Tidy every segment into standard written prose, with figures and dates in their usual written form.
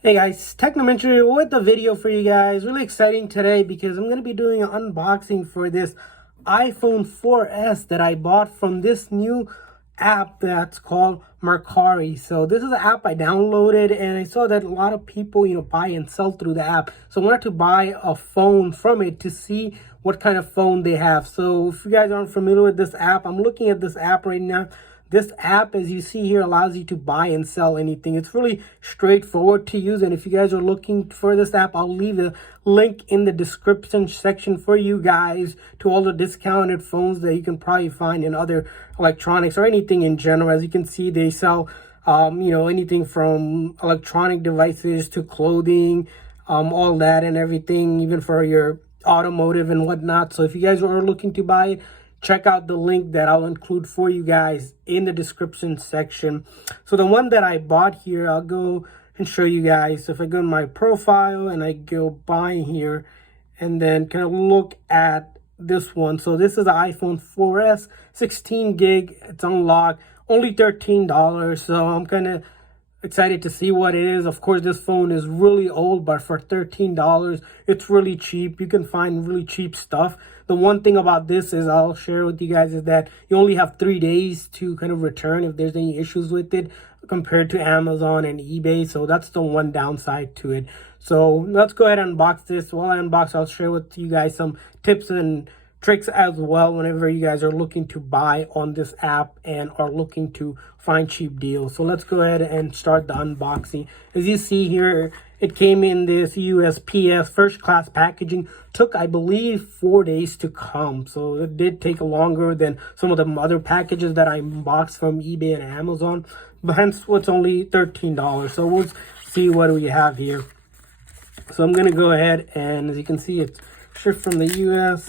Hey guys, Technomentary with a video for you guys. Really exciting today because I'm going to be doing an unboxing for this iPhone 4S that I bought from this new app that's called Mercari. So this is an app I downloaded and I saw that a lot of people, buy and sell through the app. So I wanted to buy a phone from it to see what kind of phone they have. So if you guys aren't familiar with this app, I'm looking at this app right now. This app, as you see here, allows you to buy and sell anything. It's really straightforward to use. And if you guys are looking for this app, I'll leave a link in the description section for you guys to all the discounted phones that you can probably find in other electronics or anything in general. As you can see, they sell, anything from electronic devices to clothing, all that and everything, even for your automotive and whatnot. So if you guys are looking to buy it, check out the link that I'll include for you guys in the description section. So the one that I bought here, I'll go and show you guys. So if I go to my profile and I go buy here and then kind of look at this one. So this is the iPhone 4S, 16 gig. It's unlocked, only $13. So I'm kind of excited to see what it is. Of course, this phone is really old, but for $13, it's really cheap. You can find really cheap stuff. The one thing about this is I'll share with you guys is that you only have 3 days to kind of return if there's any issues with it compared to Amazon and eBay. So that's the one downside to it. So let's go ahead and unbox this. While I unbox, I'll share with you guys some tips and tricks as well whenever you guys are looking to buy on this app and are looking to find cheap deals. So let's go ahead and start the unboxing. As you see here, it came in this USPS first class packaging. Took, I believe, 4 days to come. So it did take longer than some of the other packages that I unboxed from eBay and Amazon. But hence, it's only $13. So we'll see what we have here. So I'm going to go ahead and, as you can see, it's shipped from the US.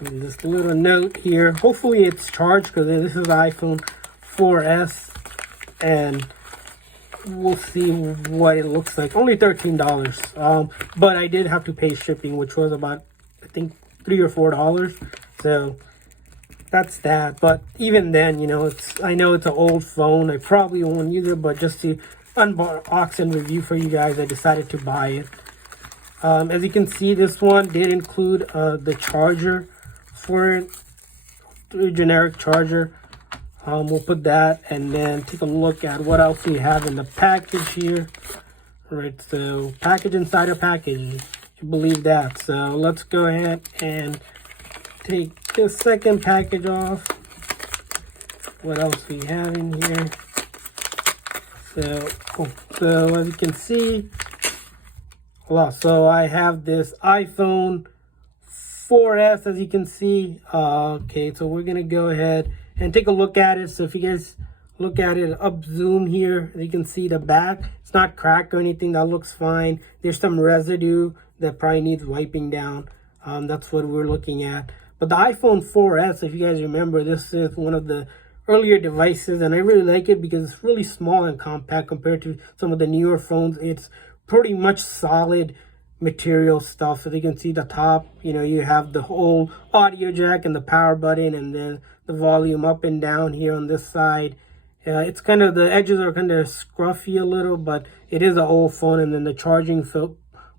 And this little note here. Hopefully it's charged because this is the iPhone 4S. And we'll see what it looks like. Only $13. But I did have to pay shipping, which was about, I think, $3 or $4. So that's that. But even then, I know it's an old phone. I probably won't use it, but just to unbox and review for you guys, I decided to buy it. As you can see, this one did include the charger for it, the generic charger. We'll put that and then take a look at what else we have in the package here. Right, so package inside a package, you believe that. So let's go ahead and take the second package off. What else we have in here? So as you can see, so I have this iPhone 4S, as you can see. Okay, so we're gonna go ahead and take a look at it. So if you guys look at it, up zoom here, you can see the back. It's not cracked or anything. That looks fine. There's some residue that probably needs wiping down. That's what we're looking at. But the iPhone 4S, if you guys remember, this is one of the earlier devices, and I really like it because it's really small and compact compared to some of the newer phones. It's pretty much solid material stuff. So you can see the top, you have the whole audio jack and the power button, and then the volume up and down here on this side. It's kind of, the edges are kind of scruffy a little, but it is an old phone. And then the charging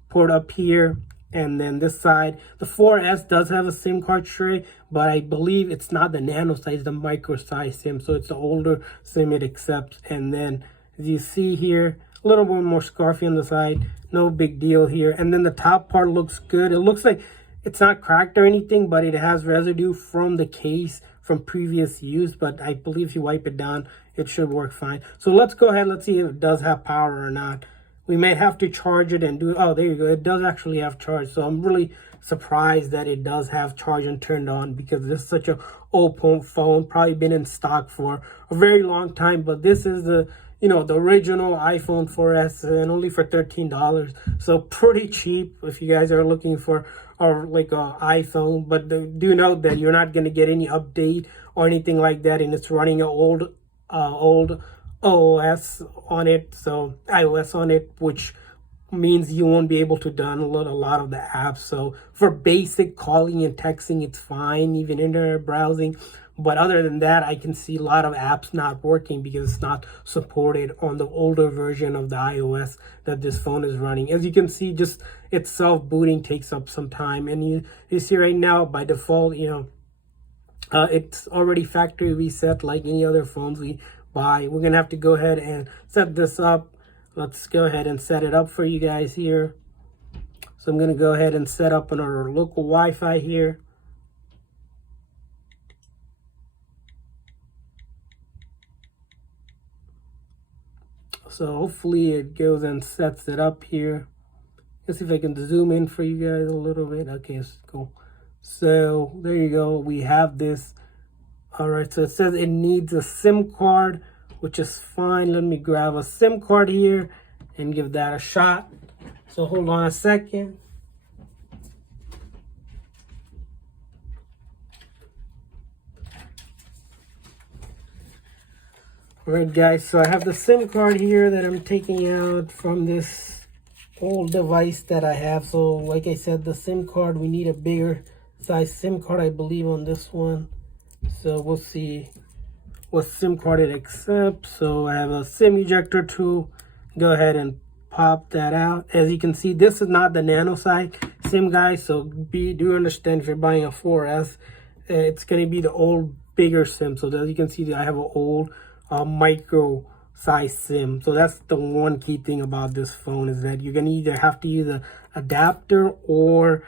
port up here, and then this side. The 4S does have a SIM card tray, but I believe it's not the nano size, the micro size SIM. So it's the older SIM it accepts. And then as you see here, a little bit more scarfy on the side. No big deal here. And then the top part looks good. It looks like it's not cracked or anything, but it has residue from the case from previous use. But I believe if you wipe it down, it should work fine. So let's go ahead. Let's see if it does have power or not. We may have to charge it and do, oh, there you go. It does actually have charge. So I'm really surprised that it does have charge and turned on, because this is such a old phone, probably been in stock for a very long time. But this is the the original iPhone 4S, and only for $13. So pretty cheap if you guys are looking for like a iPhone. But do note that you're not going to get any update or anything like that, and it's running an old OS on it, so iOS on it, which means you won't be able to download a lot of the apps. So for basic calling and texting, it's fine, even internet browsing. But other than that, I can see a lot of apps not working because it's not supported on the older version of the iOS that this phone is running. As you can see, just itself booting takes up some time. And you see right now, by default, it's already factory reset like any other phones we buy. We're going to have to go ahead and set this up. Let's go ahead and set it up for you guys here. So I'm going to go ahead and set up on our local Wi-Fi here. So hopefully it goes and sets it up here. Let's see if I can zoom in for you guys a little bit. Okay, it's cool. So there you go. We have this. All right, so it says it needs a SIM card, which is fine. Let me grab a SIM card here and give that a shot. So hold on a second. Alright guys, so I have the SIM card here that I'm taking out from this old device that I have. So like I said, the SIM card, we need a bigger size SIM card, I believe, on this one. So we'll see what SIM card it accepts. So I have a SIM ejector tool. Go ahead and pop that out. As you can see, this is not the nano size SIM, guys. So do understand, if you're buying a 4S, it's going to be the old bigger SIM. So as you can see, I have an old micro size SIM. So that's the one key thing about this phone, is that you're going to either have to use an adapter or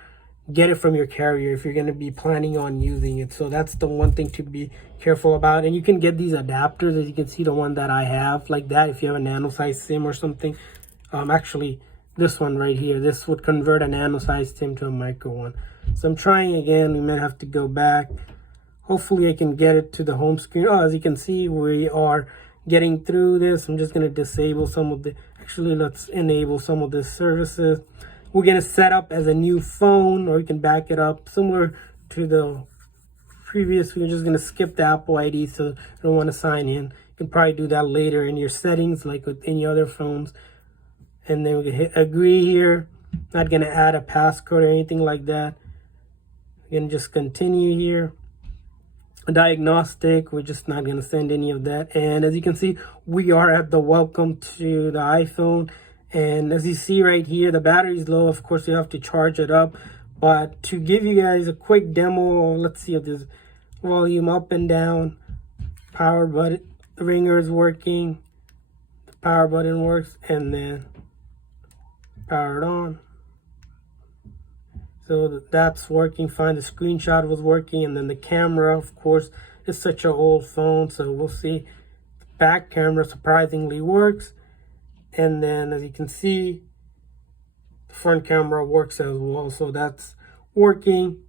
get it from your carrier if you're going to be planning on using it. So that's the one thing to be careful about. And you can get these adapters, as you can see, the one that I have, like that, if you have a nano size SIM or something. Actually, this one right here, this would convert a nano size SIM to a micro one. So I'm trying again. We may have to go back. Hopefully I can get it to the home screen. Oh, as you can see, we are getting through this. I'm just going to disable some of the, actually let's enable some of the services. We're going to set up as a new phone, or you can back it up similar to the previous. We're just going to skip the Apple ID, so I don't want to sign in. You can probably do that later in your settings like with any other phones. And then we can hit agree here. Not going to add a passcode or anything like that. We're going to just continue here. Diagnostic, we're just not going to send any of that. And as you can see, we are at the welcome to the iPhone. And as you see right here, the battery is low. Of course, you have to charge it up. But to give you guys a quick demo, let's see if this volume up and down, power button, the ringer is working, the power button works, and then power it on. So that's working fine. The screenshot was working, and then the camera, of course, is such an old phone, so we'll see. The back camera surprisingly works, and then as you can see, the front camera works as well. So that's working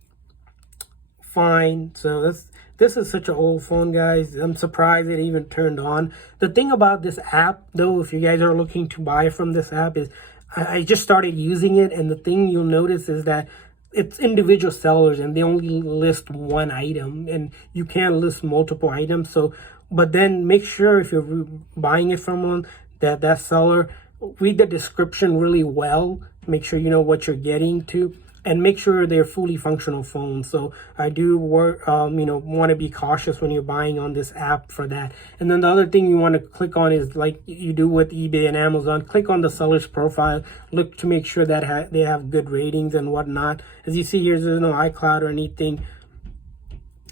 fine. So this is such an old phone, guys. I'm surprised it even turned on. The thing about this app, though, if you guys are looking to buy from this app, is I just started using it, and the thing you'll notice is that it's individual sellers and they only list one item, and you can't list multiple items. So, but then make sure if you're buying it from one, that seller, read the description really well. Make sure you know what you're getting to, and make sure they're fully functional phones. So I do want to be cautious when you're buying on this app for that. And then the other thing you want to click on is, like you do with eBay and Amazon, click on the seller's profile, look to make sure that they have good ratings and whatnot. As you see here, there's no iCloud or anything,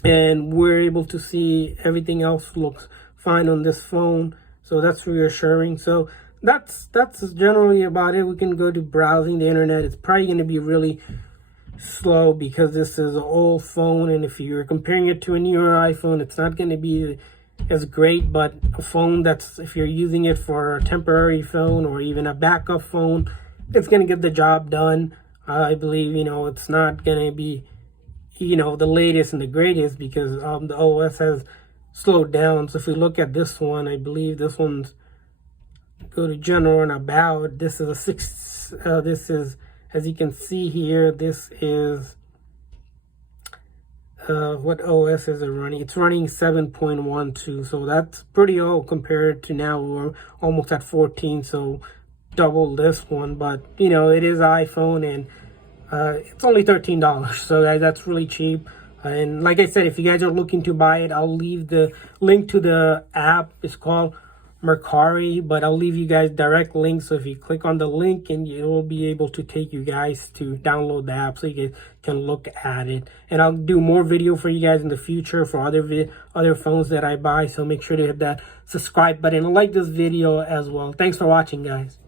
and we're able to see everything else looks fine on this phone. So that's reassuring. So that's generally about it. We can go to browsing the internet. It's probably going to be really slow because this is an old phone, and if you're comparing it to a newer iPhone, it's not going to be as great. But a phone that's, if you're using it for a temporary phone or even a backup phone, it's going to get the job done. I believe, it's not going to be, the latest and the greatest, because the OS has slowed down. So if we look at this one, I believe this one's, go to general and about, this is a 6, this is, as you can see here, this is what OS is it running? It's running 7.12, so that's pretty old compared to now. We're almost at 14, so double this one. But it is iPhone, and it's only $13, so that's really cheap. And like I said, if you guys are looking to buy it, I'll leave the link to the app. It's called Mercari, but I'll leave you guys direct links. So if you click on the link, and it will be able to take you guys to download the app so you guys can look at it. And I'll do more video for you guys in the future for other phones that I buy. So make sure to hit that subscribe button and like this video as well. Thanks for watching, guys.